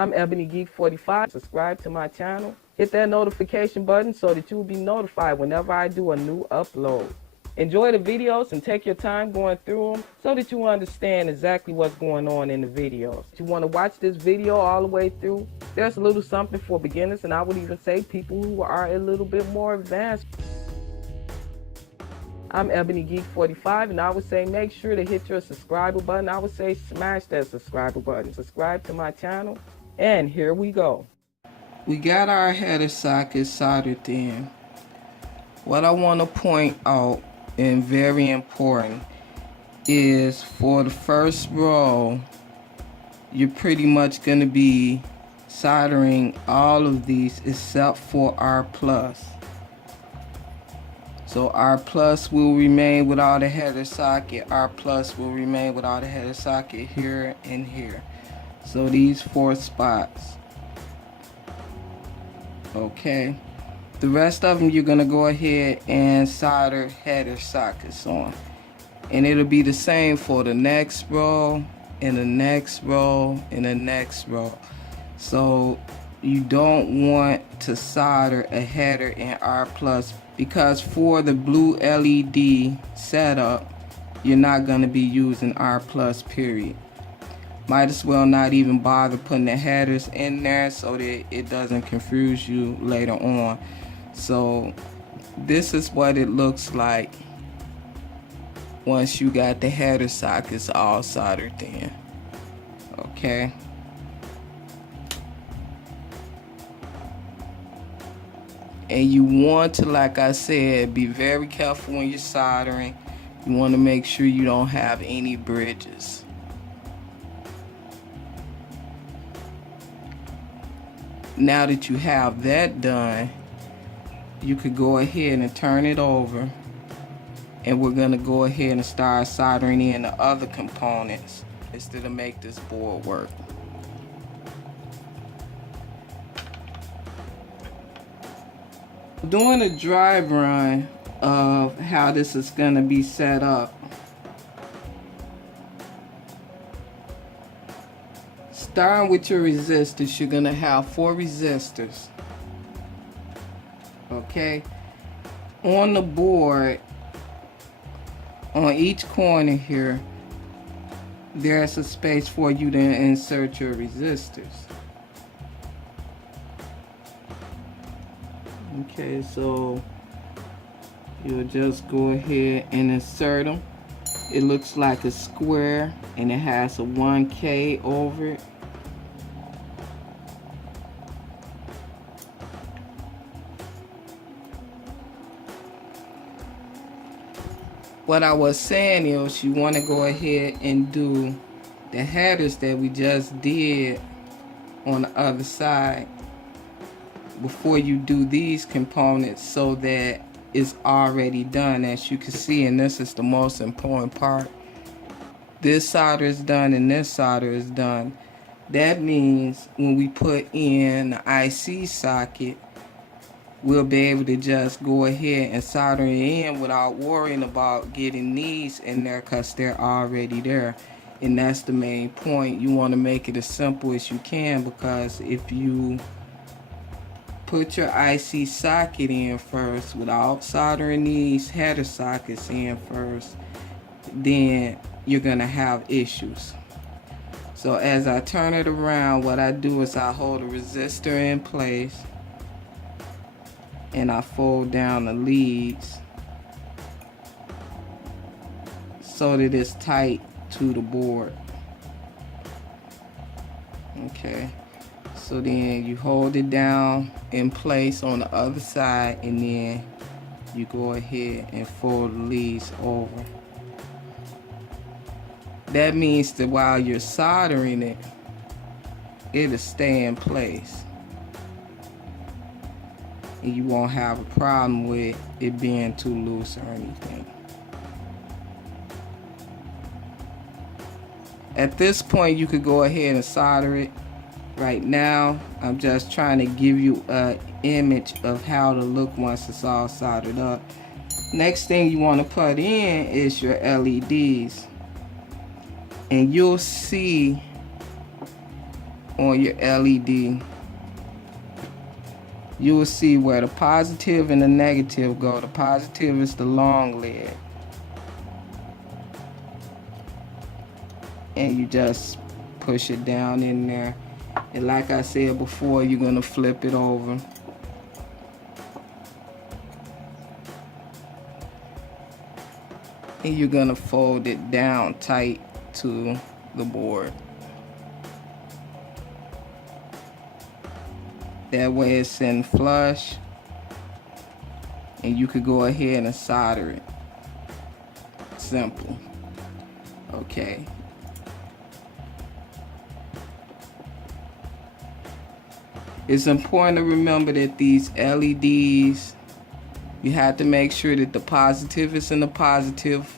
I'm Ebonygeek45. Subscribe to my channel. Hit that notification button so that you will be notified whenever I do a new upload. Enjoy the videos and take your time going through them so that you understand exactly what's going on in the videos. If you want to watch this video all the way through, there's a little something for beginners, and I would even say people who are a little bit more advanced. I'm Ebonygeek45, and I would say make sure to hit your subscriber button. I would say smash that subscriber button. Subscribe to my channel, and here we go. We got our header socket soldered in. What I want to point out, and very important, is for the first row, you're pretty much going to be soldering all of these except for R+. So R+ will remain without a header socket. R+ will remain without a header socket here and here. So these 4 spots. Okay. The rest of them you're going to go ahead and solder header sockets on. And it'll be the same for the next row, and the next row, and the next row. So you don't want to solder a header in R+, because for the blue LED setup, you're not going to be using R+, period. Might as well not even bother putting the headers in there so that it doesn't confuse you later on. So this is what it looks like once you got the header sockets all soldered in. Okay. And you want to, like I said, be very careful when you're soldering. You want to make sure you don't have any bridges. Now that you have that done, you could go ahead and turn it over. And we're going to go ahead and start soldering in the other components instead of make this board work. Doing a dry run of how this is going to be set up. Starting with your resistors, you're going to have 4 resistors. Okay. On the board, on each corner here, there's a space for you to insert your resistors. Okay, so you'll just go ahead and insert them. It looks like a square and it has a 1K over it. What I was saying is you want to go ahead and do the headers that we just did on the other side before you do these components, so that it's already done, as you can see. And this is the most important part. This solder is done and this solder is done. That means when we put in the IC socket, we'll be able to just go ahead and solder it in without worrying about getting these in there, because they're already there. And that's the main point. You want to make it as simple as you can, because if you put your IC socket in first without soldering these header sockets in first, then you're gonna have issues. So as I turn it around, what I do is I hold a resistor in place and I fold down the leads so that it's tight to the board. Okay. So then you hold it down in place on the other side, and then you go ahead and fold the leads over. That means that while you're soldering it, it'll stay in place. And you won't have a problem with it being too loose or anything. At this point, you could go ahead and solder it. Right now, I'm just trying to give you an image of how to look once it's all soldered up. Next thing you want to put in is your LEDs. And you'll see on your LED, you will see where the positive and the negative go. The positive is the long leg. And you just push it down in there. And like I said before, you're going to flip it over. And you're going to fold it down tight to the board. That way it's in flush. And you could go ahead and solder it. Simple. Okay. It's important to remember that these LEDs, you have to make sure that the positive is in the positive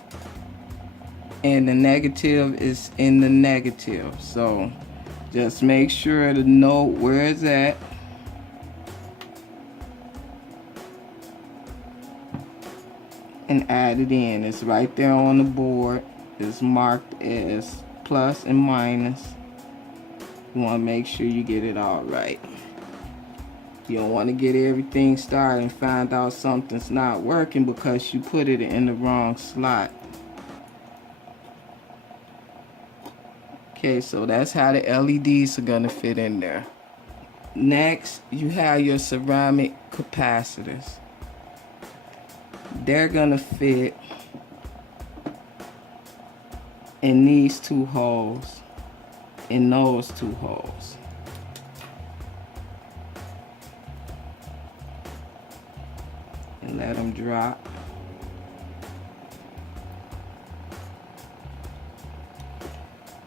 and the negative is in the negative. So just make sure to know where it's at. And add it in. It's right there on the board. It's marked as plus and minus. You want to make sure you get it all right. You don't want to get everything started and find out something's not working because you put it in the wrong slot. Okay, so that's how the LEDs are going to fit in there. Next, you have your ceramic capacitors. They're going to fit in these two holes, in those two holes. And let them drop.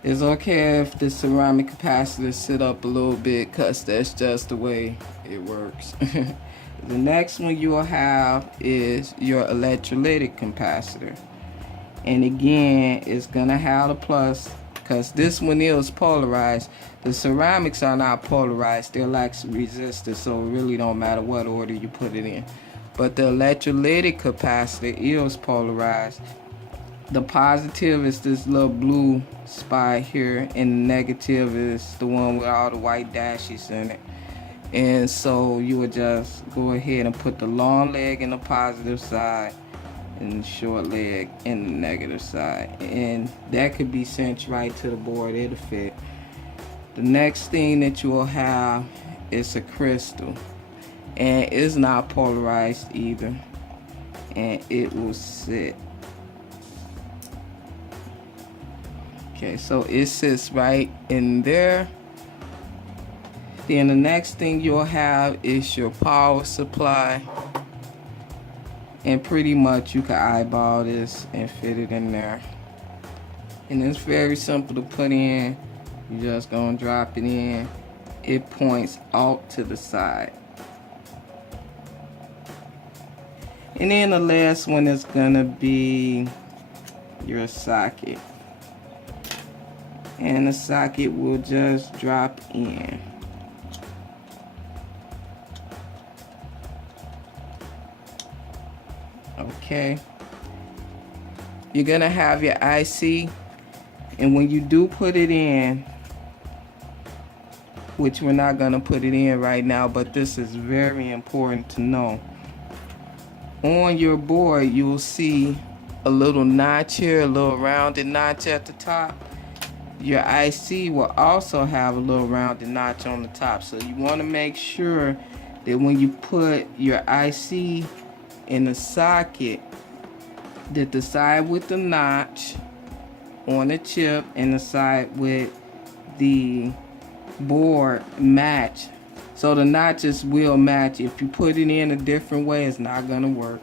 It's okay if the ceramic capacitors sit up a little bit because that's just the way it works. The next one you will have is your electrolytic capacitor. And again, it's going to have a plus because this one is polarized. The ceramics are not polarized. They're like resistors, so it really don't matter what order you put it in. But the electrolytic capacitor is polarized. The positive is this little blue spot here, and the negative is the one with all the white dashes in it. And so you would just go ahead and put the long leg in the positive side and the short leg in the negative side. And that could be sent right to the board. It'll fit. The next thing that you will have is a crystal. And it's not polarized either. And it will sit. Okay, so it sits right in there. Then the next thing you'll have is your power supply. And pretty much you can eyeball this and fit it in there. And it's very simple to put in. You're just gonna drop it in. It points out to the side. And then the last one is gonna be your socket. And the socket will just drop in. Okay. You're gonna have your IC, and when you do put it in, which we're not gonna put it in right now, but this is very important to know. On your board, you'll see a little notch here, a little rounded notch at the top. Your IC will also have a little rounded notch on the top. So you want to make sure that when you put your IC in the socket, that the side with the notch on the chip and the side with the board match. So the notches will match. If you put it in a different way, it's not gonna work.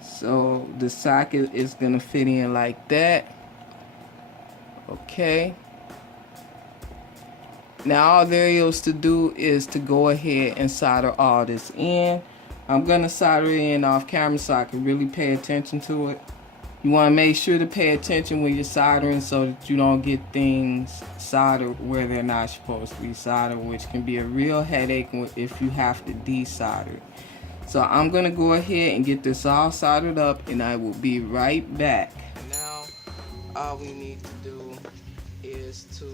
So the socket is gonna fit in like that. Okay. Now all there is to do is to go ahead and solder all this in. I'm gonna solder it in off camera so I can really pay attention to it. You want to make sure to pay attention when you're soldering so that you don't get things soldered where they're not supposed to be soldered, which can be a real headache if you have to desolder it. So I'm going to go ahead and get this all soldered up, and I will be right back. Now all we need to do is to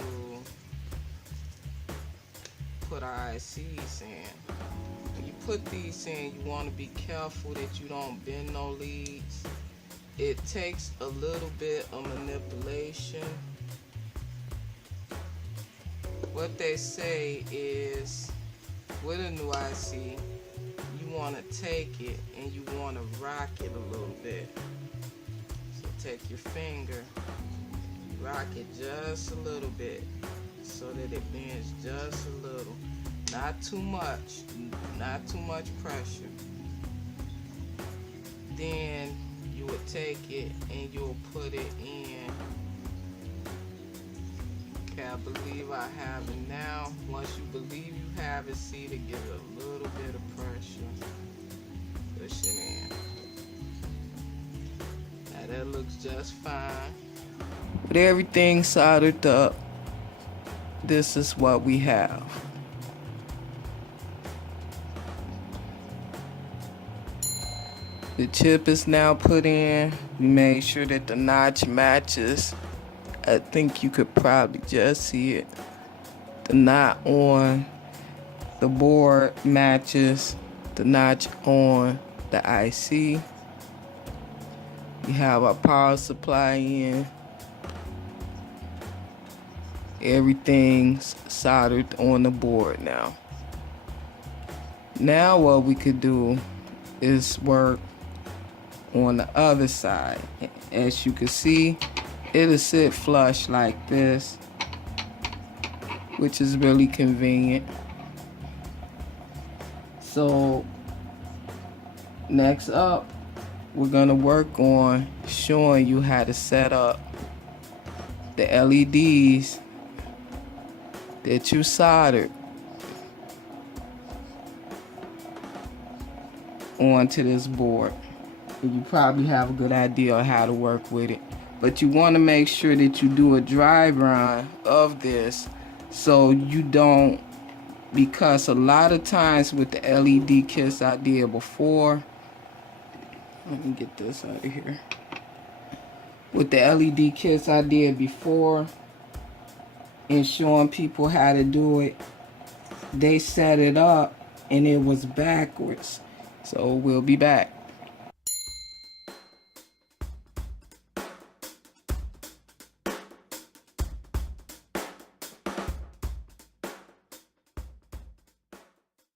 put our ICs in. When you put these in, you want to be careful that you don't bend no leads. It takes a little bit of manipulation. What they say is, with a new IC, you want to take it and you want to rock it a little bit. So take your finger, rock it just a little bit so that it bends just a little. Not too much, not too much pressure. Then you would take it and you'll put it in. Okay, I believe I have it now. Once you believe you have it, see to give it a little bit of pressure. Push it in. Now that looks just fine. With everything soldered up, this is what we have. The chip is now put in. We made sure that the notch matches. I think you could probably just see it. The knot on the board matches the notch on the IC. We have our power supply in. Everything's soldered on the board now. Now what we could do is work on the other side. As you can see, it'll sit flush like this, which is really convenient. So next up, we're gonna work on showing you how to set up the LEDs that you soldered onto this board. You probably have a good idea of how to work with it, but you want to make sure that you do a dry run of this so you don't, because a lot of times with the LED kits I did before, let me get this out of here. With the LED kits I did before and showing people how to do it, they set it up and it was backwards. So we'll be back.